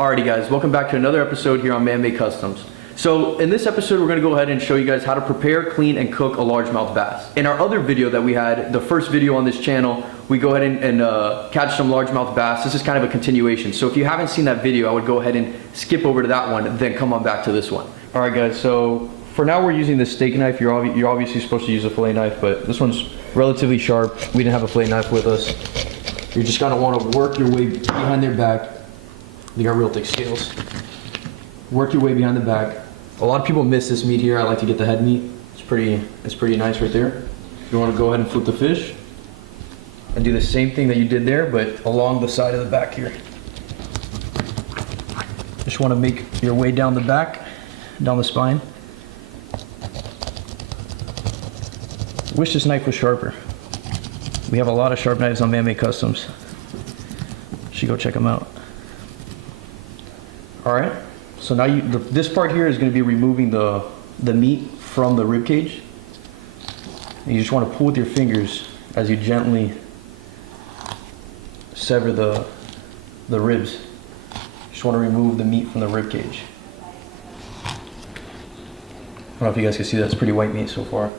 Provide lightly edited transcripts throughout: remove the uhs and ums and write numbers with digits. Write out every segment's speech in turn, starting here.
Alrighty guys, welcome back to another episode here on Man-Made Customs. So in this episode we're going to go ahead and show you guys how to prepare, clean, and cook a largemouth bass. In our other video that we had, the first video on this channel, we go ahead and catch some largemouth bass. This is kind of a continuation. So if you haven't seen that video, I would go ahead and skip over to that one, then come on back to this one. Alright guys, so for now we're using this steak knife. You're obviously supposed to use a fillet knife, but this one's relatively sharp. We didn't have a fillet knife with us. You're just going to want to work your way behind their back. They got real thick scales. Work your way behind the back. A lot of people miss this meat here. I like to get the head meat. It's pretty nice right there. You want to go ahead and flip the fish and do the same thing that you did there, but along the side of the back here. Just want to make your way down the back, down the spine. Wish this knife was sharper. We have a lot of sharp knives on Man-Made Customs. You should go check them out. Alright, so now this part here is going to be removing the meat from the rib cage. And you just want to pull with your fingers as you gently sever the ribs. Just want to remove the meat from the rib cage. I don't know if you guys can see that, it's pretty white meat so far.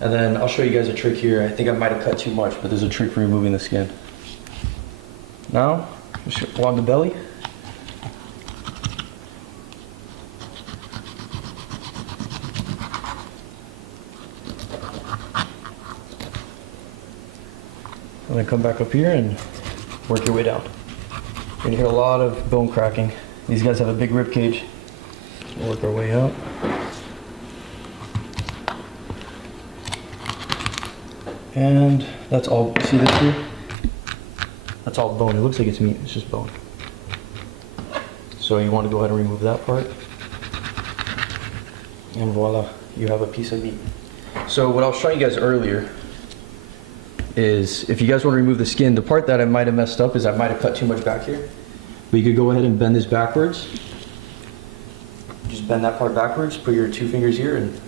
And then I'll show you guys a trick here. I think I might have cut too much, but there's a trick for removing the skin. Now, just along the belly. And then come back up here and work your way down. You're gonna hear a lot of bone cracking. These guys have a big rib cage. We'll work our way up. And that's all. See this here? That's all bone. It looks like it's meat. It's just bone. So you want to go ahead and remove that part. And voila, you have a piece of meat. So what I was showing you guys earlier is if you guys want to remove the skin, the part that I might have messed up is I might have cut too much back here. But you could go ahead and bend this backwards. Just bend that part backwards. Put your two fingers here and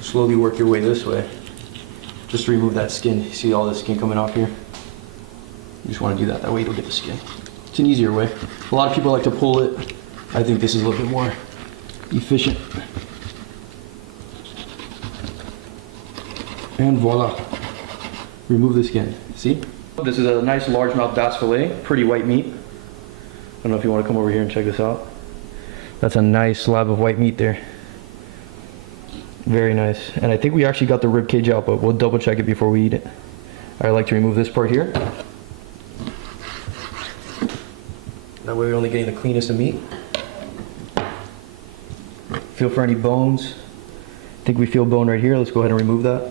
slowly work your way this way. Just to remove that skin. See all the skin coming off here? You just want to do that. That way you'll get the skin. It's an easier way. A lot of people like to pull it. I think this is a little bit more efficient. And voila. Remove the skin. See? This is a nice largemouth bass fillet. Pretty white meat. I don't know if you want to come over here and check this out. That's a nice slab of white meat there. Very nice. And I think we actually got the rib cage out, but we'll double check it before we eat it. I like to remove this part here. That way we're only getting the cleanest of meat. Feel for any bones. I think we feel bone right here. Let's go ahead and remove that.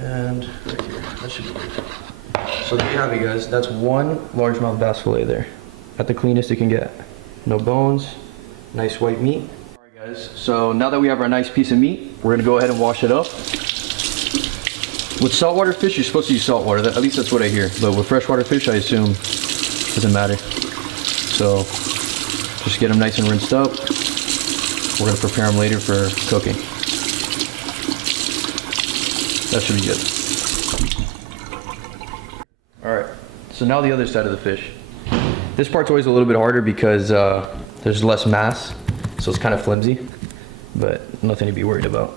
And right here. That should be good. So there you have it, guys. That's one largemouth bass fillet there. At the cleanest it can get. No bones. Nice white meat. Alright guys, so now that we have our nice piece of meat, we're going to go ahead and wash it up. With saltwater fish, you're supposed to use saltwater. At least that's what I hear. But with freshwater fish, I assume it doesn't matter. So just get them nice and rinsed up. We're going to prepare them later for cooking. That should be good. Alright, so now the other side of the fish. This part's always a little bit harder because there's less mass, so it's kind of flimsy, but nothing to be worried about.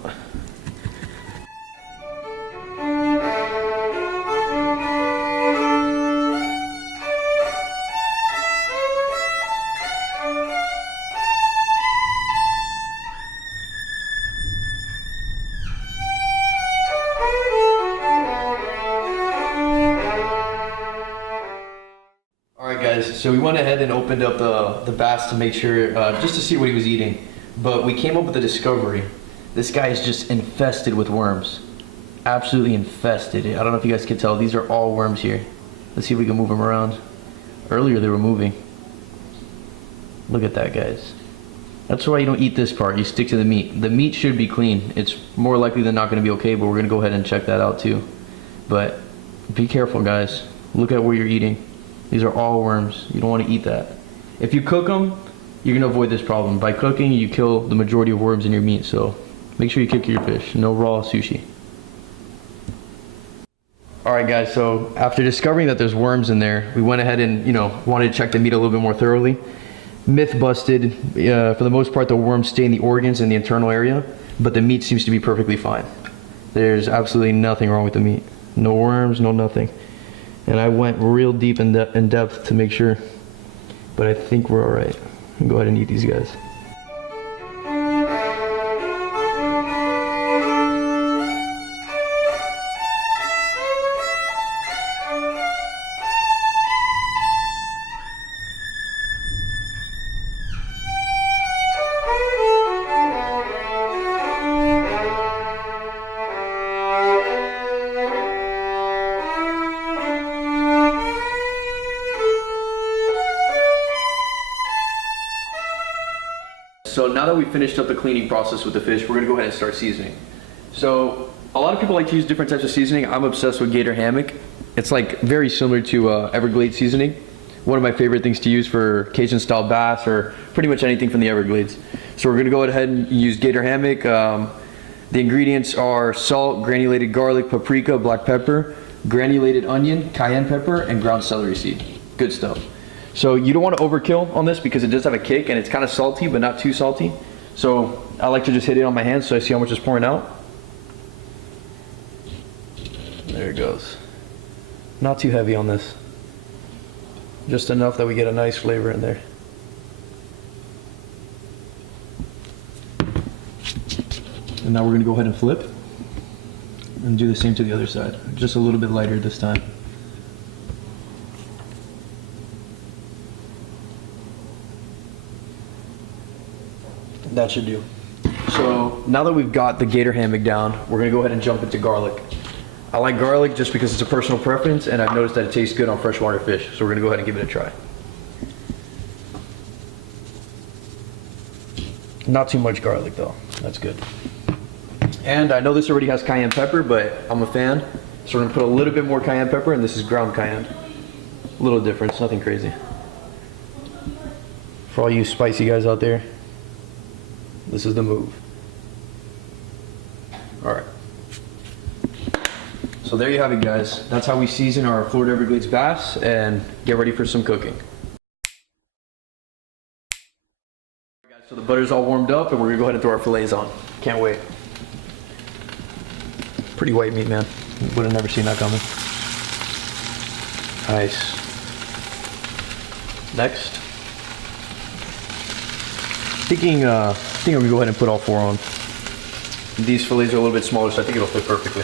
So we went ahead and opened up the bass to make sure, just to see what he was eating. But we came up with a discovery. This guy is just infested with worms. Absolutely infested. I don't know if you guys can tell, these are all worms here. Let's see if we can move them around. Earlier they were moving. Look at that, guys. That's why you don't eat this part, you stick to the meat. The meat should be clean. It's more likely than not going to be okay, but we're going to go ahead and check that out too. But be careful, guys. Look at where you're eating. These are all worms. You don't want to eat that. If you cook them, you're going to avoid this problem. By cooking, you kill the majority of worms in your meat, so Make sure you cook your fish. No raw sushi. Alright guys, so after discovering that there's worms in there, we went ahead and, wanted to check the meat a little bit more thoroughly. Myth busted. For the most part, the worms stay in the organs and the internal area, but the meat seems to be perfectly fine. There's absolutely nothing wrong with the meat. No worms, no nothing. And I went real deep in depth to make sure, but I think we're alright. Go ahead and eat these guys. So now that we finished up the cleaning process with the fish, we're gonna go ahead and start seasoning. So a lot of people like to use different types of seasoning. I'm obsessed with Gator Hammock. It's like very similar to Everglades seasoning. One of my favorite things to use for Cajun style bass or pretty much anything from the Everglades. So we're gonna go ahead and use Gator Hammock. The ingredients are salt, granulated garlic, paprika, black pepper, granulated onion, cayenne pepper, and ground celery seed. Good stuff. So you don't want to overkill on this because it does have a kick and it's kind of salty, but not too salty. So I like to just hit it on my hands so I see how much is pouring out. There it goes. Not too heavy on this. Just enough that we get a nice flavor in there. And now we're going to go ahead and flip and do the same to the other side. Just a little bit lighter this time. That should do. So now that we've got the Gator Hammock down, we're gonna go ahead and jump into garlic. I like garlic just because it's a personal preference and I've noticed that it tastes good on freshwater fish. So we're gonna go ahead and give it a try. Not too much garlic though, that's good. And I know this already has cayenne pepper, but I'm a fan. So we're gonna put a little bit more cayenne pepper, and this is ground cayenne. A little difference, nothing crazy. For all you spicy guys out there, this is the move. All right. So there you have it, guys. That's how we season our Florida Everglades bass and get ready for some cooking. All right, guys, so the butter's all warmed up and we're gonna go ahead and throw our fillets on. Can't wait. Pretty white meat, man. Would have never seen that coming. Nice. Next. Thinking I'm gonna go ahead and put all four on. These fillets are a little bit smaller, so I think it'll fit perfectly.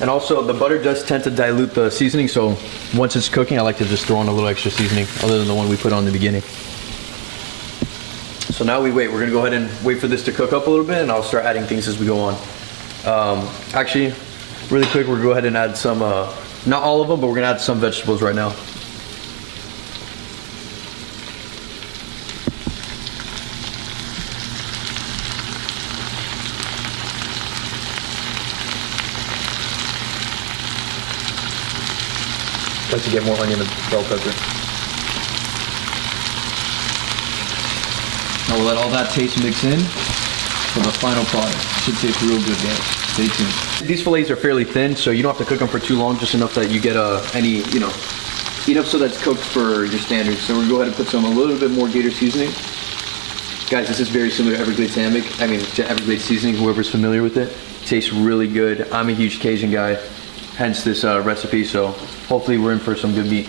And also, the butter does tend to dilute the seasoning, so once it's cooking, I like to just throw on a little extra seasoning, other than the one we put on in the beginning. So now we wait. We're gonna go ahead and wait for this to cook up a little bit, and I'll start adding things as we go on. Actually, really quick, we're gonna go ahead and add some, not all of them, but we're gonna add some vegetables right now. Like to get more onion and bell pepper. Now we'll let all that taste mix in for the final product. It should taste real good, guys. Stay tuned. These fillets are fairly thin, so you don't have to cook them for too long, just enough that you get enough so that it's cooked for your standards. So we're gonna go ahead and put a little bit more Gator seasoning. Guys, this is very similar to Everglades Hammock. To Everglades seasoning, whoever's familiar with it. Tastes really good. I'm a huge Cajun guy, hence this recipe, so hopefully we're in for some good meat.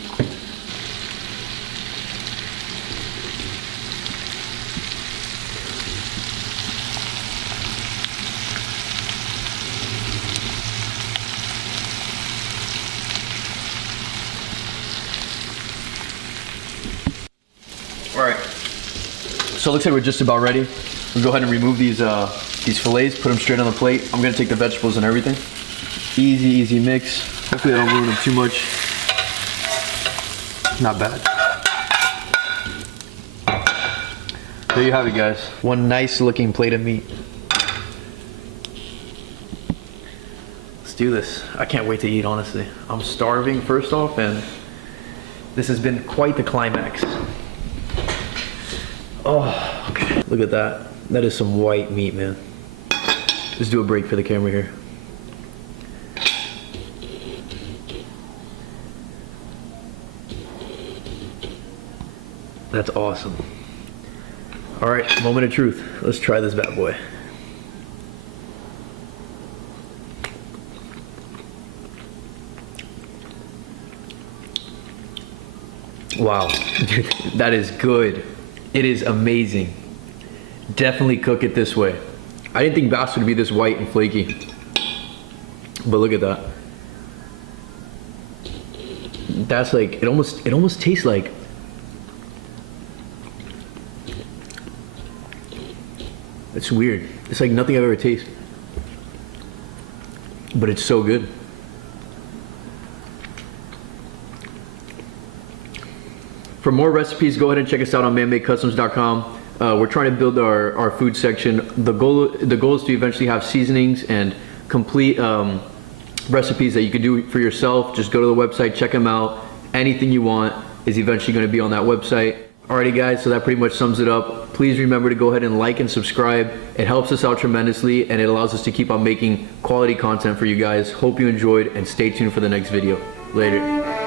All right, so it looks like we're just about ready. We'll go ahead and remove these fillets, put them straight on the plate. I'm gonna take the vegetables and everything. Easy mix. Hopefully I don't ruin them too much. Not bad. There you have it, guys. One nice looking plate of meat. Let's do this. I can't wait to eat, honestly. I'm starving first off, and this has been quite the climax. Oh, okay. Look at that. That is some white meat, man. Let's do a break for the camera here. That's awesome. All right, moment of truth. Let's try this bad boy. Wow, dude, that is good. It is amazing. Definitely cook it this way. I didn't think bass would be this white and flaky, but look at that. That's like, it almost tastes like, it's weird. It's like nothing I've ever tasted, but it's so good. For more recipes, go ahead and check us out on manmadecustoms.com. We're trying to build our food section. The goal is to eventually have seasonings and complete recipes that you can do for yourself. Just go to the website, check them out. Anything you want is eventually going to be on that website. Alrighty guys, so that pretty much sums it up. Please remember to go ahead and like and subscribe. It helps us out tremendously and it allows us to keep on making quality content for you guys. Hope you enjoyed and stay tuned for the next video. Later.